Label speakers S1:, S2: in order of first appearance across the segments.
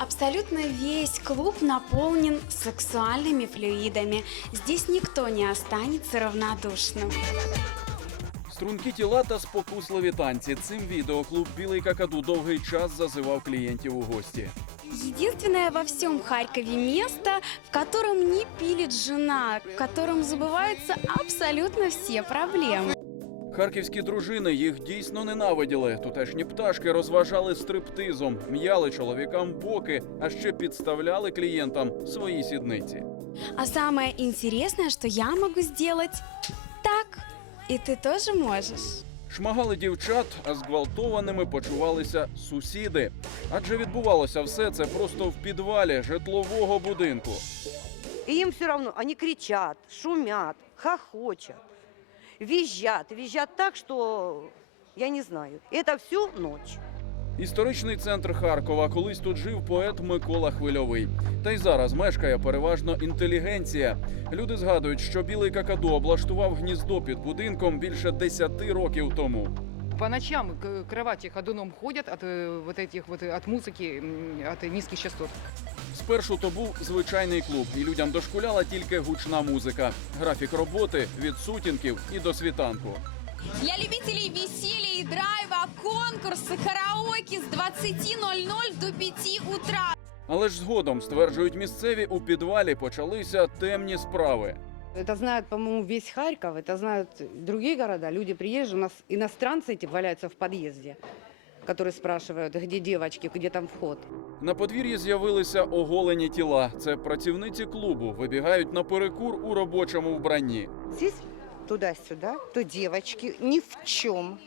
S1: Абсолютно весь клуб наполнен сексуальными флюидами. Здесь никто не останется равнодушным.
S2: Стрункі тіла та спокусливі танці. Цим відео клуб Білий Какаду довгий час зазивав клієнтів у гості.
S1: Единственное во всем Харькове место, в котором не пилит жена, в котором забываются абсолютно все проблемы.
S2: Харківські дружини їх дійсно ненавиділи. Тутешні пташки розважали стриптизом, м'яли чоловікам боки, а ще підставляли клієнтам свої сідниці.
S1: А самое интересное, что я могу сделать так, и ты тоже можешь.
S2: Шмагали дівчат, а зґвалтованими почувалися сусіди. Адже відбувалося все це просто в підвалі житлового будинку.
S3: И им все равно, они кричат, шумят, хохочут, визжат, визжат так, что я не знаю. И это всю ночь.
S2: Історичний центр Харкова. Колись тут жив поет Микола Хвильовий. Та й зараз мешкає переважно інтелігенція. Люди згадують, що білий какаду облаштував гніздо під будинком більше 10 років тому.
S4: По ночам к- кровати ходуном ходят от э, вот этих вот э, от музыки, м, от э, низких частот.
S2: Спершу то був звичайний клуб, і людям дошкуляла тільки гучна музика. Графік роботи від сутінків і до світанку.
S5: Для любителей веселья и драйва конкурсы караоке с 20.00 до 5 утра.
S2: Але ж згодом стверджують місцеві, у підвалі почалися темні справи.
S6: Это знают, по-моему, весь Харьков, это знают другие города. Люди приезжие, у нас иностранцы эти валяются в подъезде, которые спрашивают, где девочки, где там вход.
S2: На подвір'ї з'явилися оголені тіла. Це працівниці клубу вибігають на перекур у робочому вбранні.
S7: Здесь туда-сюда, то девочки ни в чем.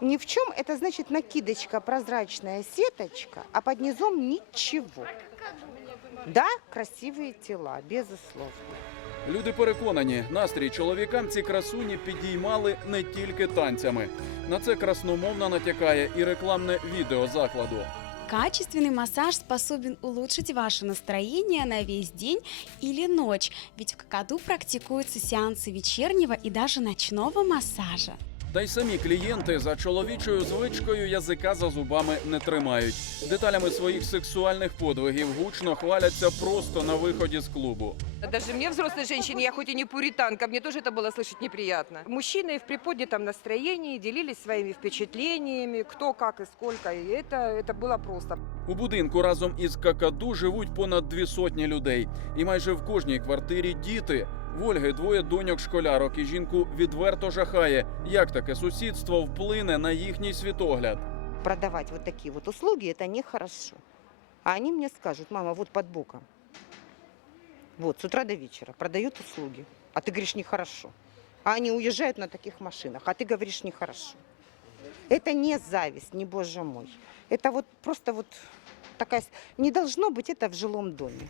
S7: Ни в чем, это значит накидочка, прозрачная сеточка, а под низом ничего. Да, красивые тела, безусловно.
S2: Люди переконані, настрій чоловікам ці красуні підіймали не тільки танцями. На це красномовно натякає і рекламне відео закладу.
S1: Качественный массаж способен улучшить ваше настроение на весь день или ночь, ведь в Какаду практикуются сеансы вечернего и даже ночного массажа.
S2: Та й самі клієнти за чоловічою звичкою язика за зубами не тримають. Деталями своїх сексуальних подвигів гучно хваляться просто на виході з клубу.
S8: Даже мне, взрослой женщине, я хоть и не пуританка, мне тоже это было слышать неприятно. Мужчины в приподнятом настроении делились своими впечатлениями, кто, как и сколько. И это, это было просто.
S2: У будинку разом із какаду живуть понад дві сотні людей, і майже в кожній квартирі діти. В Ольги двоє доньок школярок, і жінку відверто жахає, як таке сусідство вплине на їхній світогляд.
S7: Продавать вот такие вот услуги, это нехорошо. А они мне скажут, мама, вот под боком. Вот, с утра до вечера продают услуги. А ты говоришь, нехорошо. А они уезжают на таких машинах, а ты говоришь, нехорошо. Это не зависть, не боже мой. Это вот просто вот такая... с- Не должно быть это в жилом доме.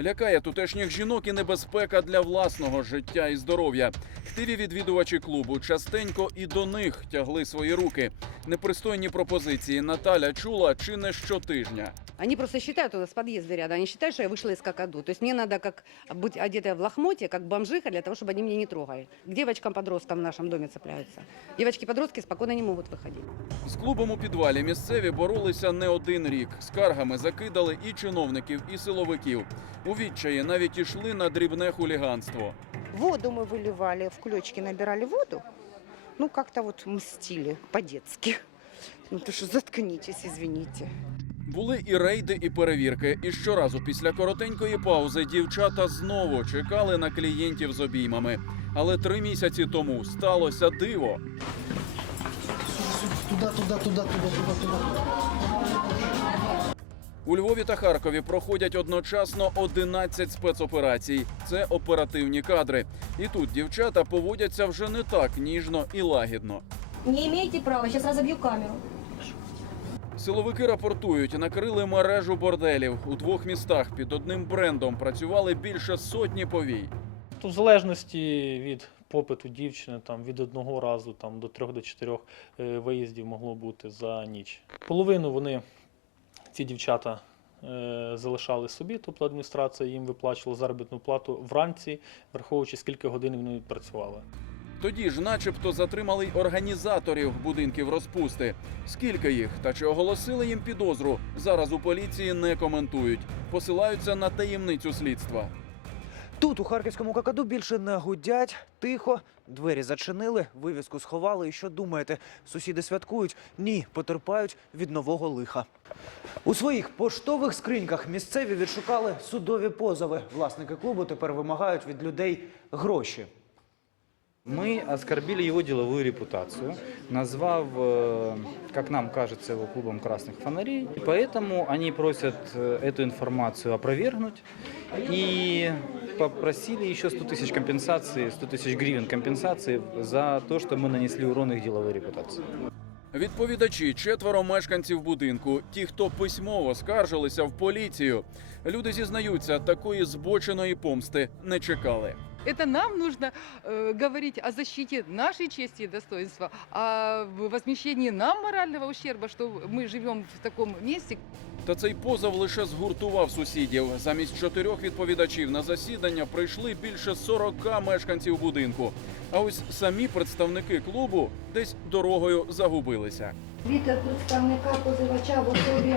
S2: Лякає тутешніх жінок і небезпека для власного життя і здоров'я. Хтиві відвідувачі клубу частенько і до них тягли свої руки. Непристойні пропозиції Наталя чула чи не щотижня.
S6: Они просто считают, у нас подъезды рядом, они считают, что я вышла из какаду. То есть мне надо как быть одетая в лохмотье, как бомжиха, для того, чтобы они меня не трогали. К девочкам-подросткам в нашем доме цепляются. Девочки-подростки спокойно не могут выходить.
S2: З клубом у підвалі місцеві боролися не один рік. Скаргами закидали і чиновників, і силовиків. У відчаї навіть ішли на дрібне хуліганство.
S7: Воду мы выливали, в ключики набирали воду. Ну, как-то вот мстили по-детски. Ну, то що заткнітесь, извините.
S2: Були і рейди, і перевірки. І щоразу після коротенької паузи дівчата знову чекали на клієнтів з обіймами. Але три місяці тому сталося диво.
S9: Туда, туда, туда, туда, туда, туда.
S2: У Львові та Харкові проходять одночасно 11 спецоперацій. Це оперативні кадри. І тут дівчата поводяться вже не так ніжно і лагідно.
S5: Не имеете права, сейчас разобью камеру.
S2: Силовики рапортують, накрили мережу борделів у двох містах під одним брендом. Працювали більше сотні повій.
S10: То в залежності від попиту дівчини, там від одного разу там, до трьох до чотирьох е, виїздів могло бути за ніч. Половину вони, ці дівчата, е, залишали собі, тобто адміністрація їм виплачувала заробітну плату вранці, враховуючи скільки годин вони працювали.
S2: Тоді ж, начебто, затримали й організаторів будинків розпусти. Скільки їх та чи оголосили їм підозру? Зараз у поліції не коментують. Посилаються на таємницю слідства.
S11: Тут, у харківському какаду, більше не гудять, тихо, двері зачинили, вивіску сховали. І що думаєте, сусіди святкують? Ні, потерпають від нового лиха. У своїх поштових скриньках місцеві відшукали судові позови. Власники клубу тепер вимагають від людей гроші.
S12: Мы оскорбили его деловую репутацию, назвав, э, как нам кажется, его клубом красных фонарей. И Поэтому они просят э, эту информацию опровергнуть и попросили еще 100 тысяч компенсации, 100 тысяч гривен компенсации за то, что мы нанесли урон их деловой репутации.
S2: Відповідачі четверо мешканців будинку, ті, хто письмово скаржилися в поліцію. Люди зізнаються, такої збоченої помсти не чекали.
S4: Это нам нужно э, говорить о защите нашей чести и достоинства, о возмещении нам морального ущерба, что мы живем в таком месте,
S2: Та цей позов лише згуртував сусідів. Замість чотирьох відповідачів на засідання прийшли більше 40 мешканців будинку. А ось самі представники клубу десь дорогою загубилися.
S13: Від представника позивача в особі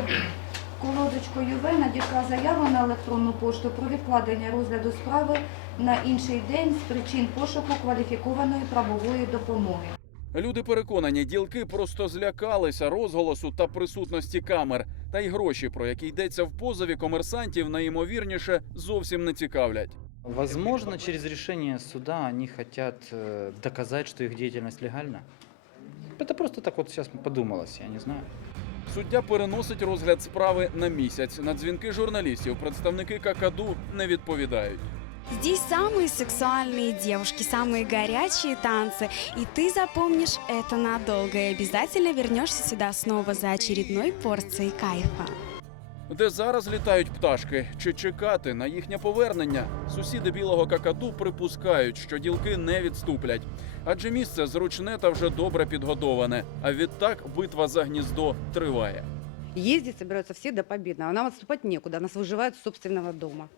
S13: Колодочко ЮВ надійшла заява на електронну пошту про відкладення розгляду справи на інший день з причин пошуку кваліфікованої правової допомоги.
S2: Люди переконані, ділки просто злякалися розголосу та присутності камер. Та й гроші, про які йдеться в позові комерсантів, найімовірніше зовсім не цікавлять.
S12: Возможно, через решение суда они хотят э, доказать, что их деятельность легальна. Это просто так вот сейчас подумалось, я не знаю.
S2: Суддя переносить розгляд справи на місяць. На дзвінки журналістів представники Какаду не відповідають.
S1: Здесь самые сексуальные девушки, самые горячие танцы. И ты запомнишь это надолго и обязательно вернешься сюда снова за очередной порцией кайфа.
S2: Де зараз літають пташки? Чи чекати на їхнє повернення? Сусіди білого какаду припускають, що ділки не відступлять, адже місце зручне та вже добре підгодоване. А відтак битва за гніздо триває.
S6: Їздять, збираються всі до побідна. А нам відступати нікуди, нас виживають з собственного дома.